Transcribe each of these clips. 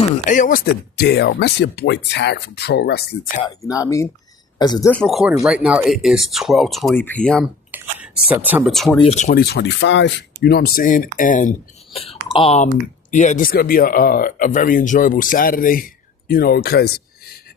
Hey, yo, what's the deal? That's your boy Tag from Pro Wrestling Tag. You know what I mean? As of this recording right now, it is 12:20 p.m., September 20th, 2025. You know what I'm saying? And yeah, this is gonna be a very enjoyable Saturday. You know, because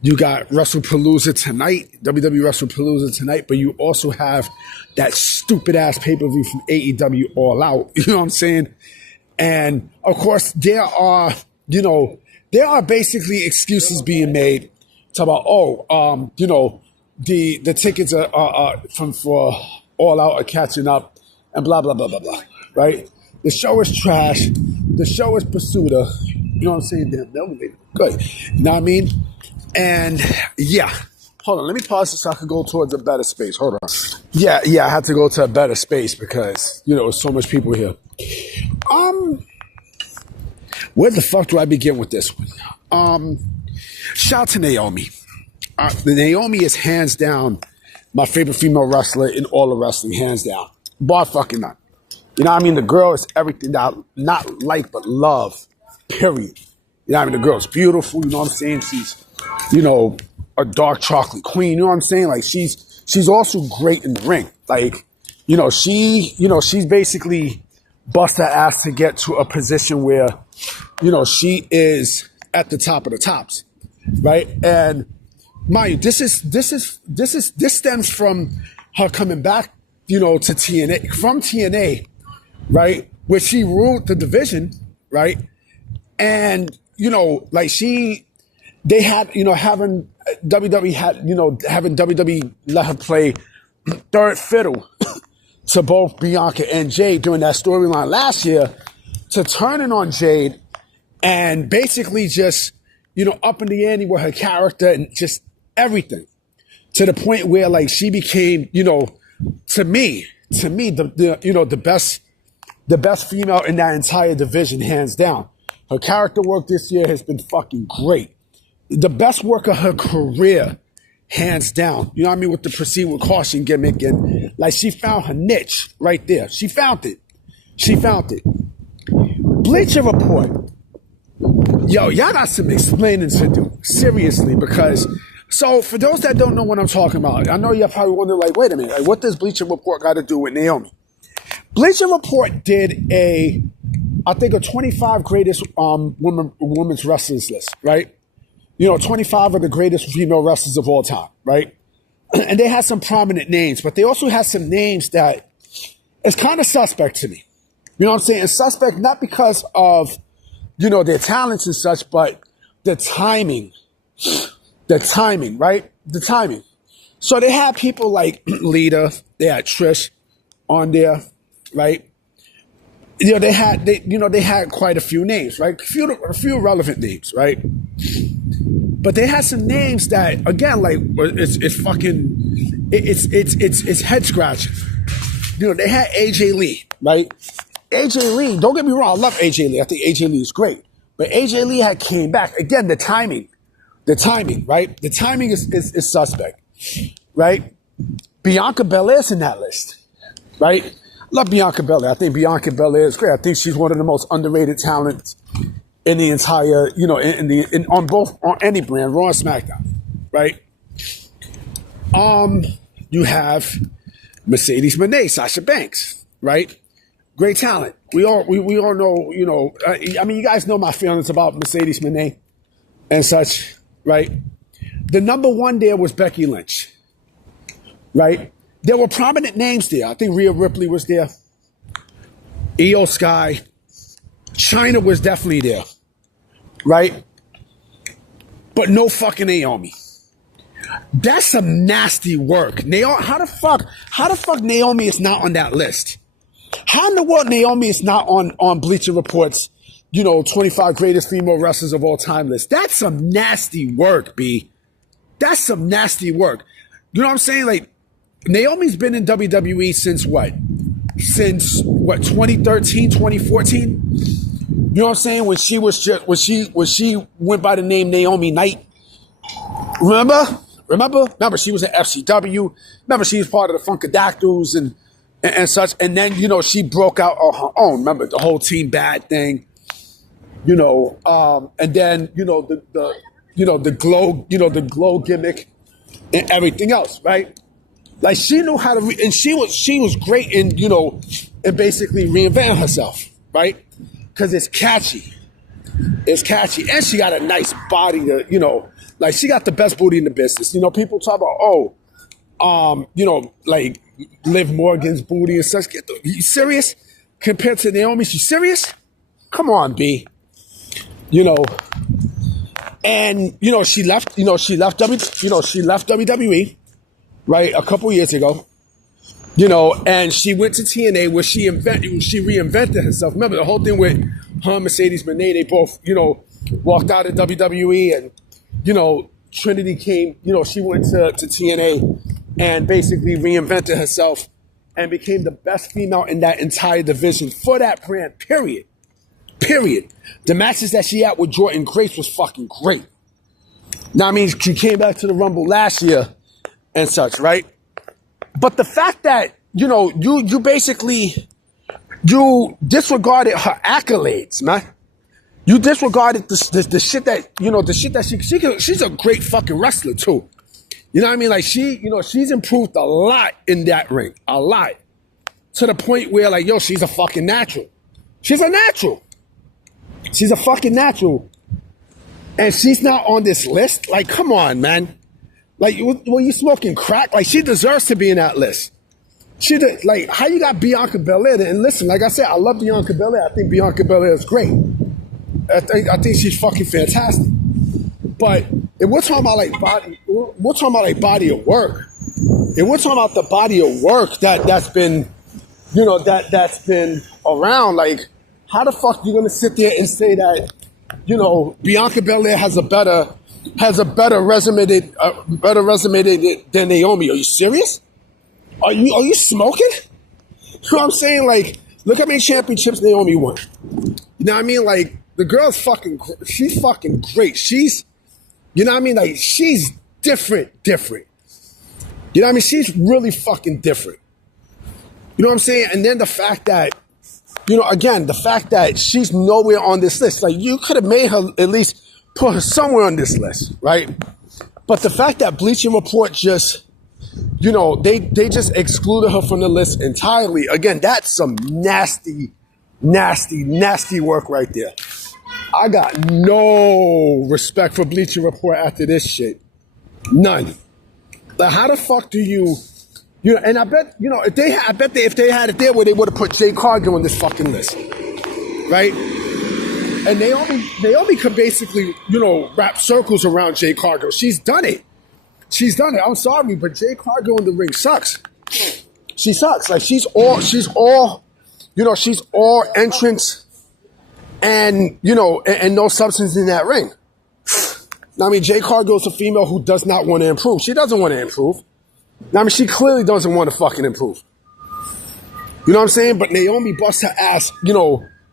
you got WrestlePalooza tonight, WWE WrestlePalooza tonight, but you also have that stupid ass pay-per-view from AEW All Out. You know what I'm saying? And of course, there are basically excuses being made to about, the tickets are for All Out are catching up and blah, blah, blah, blah, blah, right? The show is trash. The show is pursuiter. You know what I'm saying? Damn, good. You know what I mean? And yeah, hold on. Let me pause this so I can go towards a better space. Hold on. Yeah, I had to go to a better space because, there's so much people here. Where the fuck do I begin with this one? Shout out to Naomi. Naomi is hands down my favorite female wrestler in all of wrestling, hands down. Bar fucking none. You know what I mean? The girl is everything that I not like but love, period. You know what I mean? The girl's beautiful, you know what I'm saying? She's, a dark chocolate queen, you know what I'm saying? Like, she's also great in the ring. Like, she's basically bust her ass to get to a position where, she is at the top of the tops, right? And mind you, this stems from her coming back, to TNA, from TNA, right? Where she ruled the division, right? And, they had, having WWE let her play third fiddle to both Bianca and Jade during that storyline last year, to turning on Jade and basically just, up in the ante with her character and just everything, to the point where she became, to me, the best female in that entire division, hands down. Her character work this year has been fucking great. The best work of her career, hands down. You know what I mean? With the proceed with caution gimmick, and she found her niche right there. She found it. Bleacher Report. Yo, y'all got some explaining to do. Seriously, because so for those that don't know what I'm talking about, I know y'all probably wonder, wait a minute, what does Bleacher Report got to do with Naomi? Bleacher Report did a 25 greatest women's wrestlers list, right? 25 of the greatest female wrestlers of all time, right? And they had some prominent names, but they also had some names that is kind of suspect to me. You know what I'm saying? It's suspect not because of, their talents and such, but the timing. Right? The timing. So they had people like Lita, they had Trish on there, right? They had quite a few names, right? A few relevant names, right? But they had some names that, again, it's head scratching. They had AJ Lee, right? AJ Lee, don't get me wrong, I love AJ Lee. I think AJ Lee is great. But AJ Lee had came back. Again, the timing, right? The timing is suspect, right? Bianca Belair's in that list, right? Love Bianca Belair. I think Bianca Belair is great. I think she's one of the most underrated talents in the entire, on any brand, Raw and SmackDown, right? You have Mercedes Moné, Sasha Banks, right? Great talent. We all know, you guys know my feelings about Mercedes Moné and such, right? The number one there was Becky Lynch, right? There were prominent names there. I think Rhea Ripley was there. Io Sky. China was definitely there, right? But no fucking Naomi. That's some nasty work. How the fuck Naomi is not on that list? How in the world Naomi is not on Bleacher Report's, 25 greatest female wrestlers of all time list? That's some nasty work, B. That's some nasty work. You know what I'm saying? Naomi's been in WWE since what? Since 2013, 2014? You know what I'm saying? When she went by the name Naomi Knight. Remember she was at FCW. Remember she was part of the Funkadactyls and such. And then, she broke out on her own. Remember the whole Team Bad thing. And then the glow gimmick and everything else, right? Like she knew how to, and she was great in in basically reinventing herself, right? Because it's catchy, and she got a nice body to, like she got the best booty in the business. People talk about like Liv Morgan's booty and such. You serious? Compared to Naomi, you serious? Come on, B. And she left WWE, right, a couple years ago. And she went to TNA where she reinvented herself. Remember the whole thing with her and Mercedes Moné, they both, walked out of WWE, and, Trinity came, she went to TNA and basically reinvented herself and became the best female in that entire division for that brand, period. The matches that she had with Jordan Grace was fucking great. Now, I mean, she came back to the Rumble last year and such, right? But the fact that, you basically, you disregarded her accolades, man. You disregarded the shit that, the shit that she's a great fucking wrestler too. You know what I mean? Like she's improved a lot in that ring, a lot. To the point where like, she's a fucking natural. She's a natural. She's a fucking natural. And she's not on this list? Like, come on, man. Like, when you smoking crack, like, she deserves to be in that list. Like, how you got Bianca Belair? And listen, like I said, I love Bianca Belair. I think Bianca Belair is great. I think she's fucking fantastic. But if we're talking about like body of work, if we're talking about the body of work that's been, that's been around, like, how the fuck you gonna sit there and say that, Bianca Belair has a better resume than Naomi? Are you serious? Are you smoking? You know what I'm saying? Like, look how many championships Naomi won. You know what I mean? Like, the girl's she's fucking great. She's, you know what I mean? Like, she's different. You know what I mean? She's really fucking different. You know what I'm saying? And then the fact that, again, the fact that she's nowhere on this list. Like, you could have made her at least put her somewhere on this list, right? But the fact that Bleacher Report just, they just excluded her from the list entirely. Again, that's some nasty work right there. I got no respect for Bleacher Report after this shit. None. Like, how the fuck do you... and I bet, if they had it there, where they would have put Jay Cargill on this fucking list, right? And Naomi could basically, wrap circles around Jay Cargill. She's done it. I'm sorry, but Jay Cargill in the ring sucks. She sucks. Like, she's all entrance and, and no substance in that ring. Now, I mean, Jay Cargill's a female who does not want to improve. She doesn't want to improve. Now, I mean, she clearly doesn't want to fucking improve. You know what I'm saying? But Naomi busts her ass,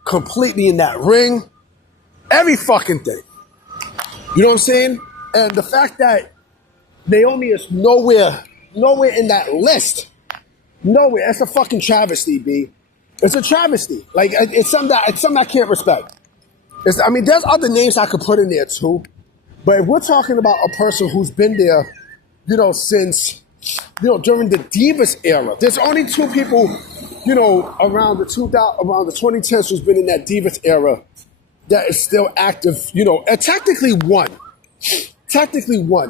completely in that ring. Every fucking thing. You know what I'm saying? And the fact that Naomi is nowhere in that list. Nowhere. It's a fucking travesty, B. It's a travesty. Like, it's something I can't respect. There's other names I could put in there too. But if we're talking about a person who's been there, since... during the Divas era, there's only two people, around the 2010s who's been in that Divas era that is still active, and technically one,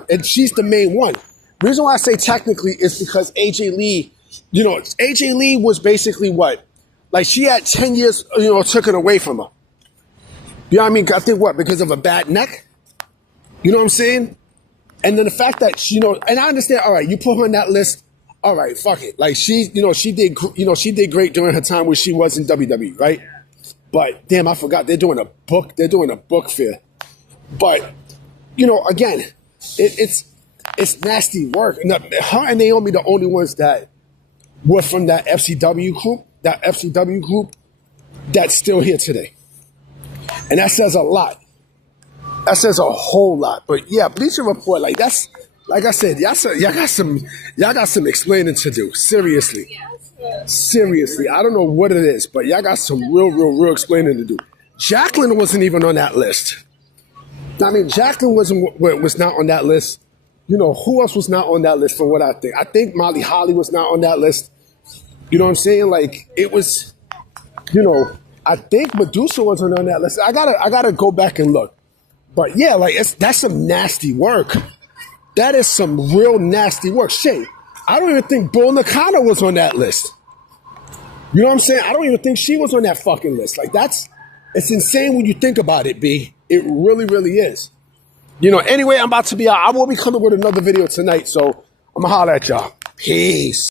and she's the main one. The reason why I say technically is because AJ Lee, AJ Lee was basically what? Like, she had 10 years, took it away from her. You know what I mean? I think what? Because of a bad neck? You know what I'm saying? And then the fact that, and I understand, all right, you put her on that list, all right, fuck it. Like, she did great during her time where she was in WWE, right? But, damn, I forgot, they're doing a book fair. But, again, it's nasty work. And her and Naomi, the only ones that were from that FCW group that's still here today. And that says a lot. That says a whole lot. But yeah, Bleacher Report, like, that's, like I said, y'all got some explaining to do. Seriously. I don't know what it is, but y'all got some real explaining to do. Jacqueline wasn't even on that list. I mean, Jacqueline was not on that list. You know, who else was not on that list for what I think? I think Molly Holly was not on that list. You know what I'm saying? Like, it was, you know, I think Medusa wasn't on that list. I gotta go back and look. But yeah, like, that's some nasty work. That is some real nasty work. Shit, I don't even think Bull Nakano was on that list. You know what I'm saying? I don't even think she was on that fucking list. Like, it's insane when you think about it, B. It really, really is. You know, anyway, I'm about to be out. I will be coming with another video tonight, so I'm gonna holler at y'all. Peace.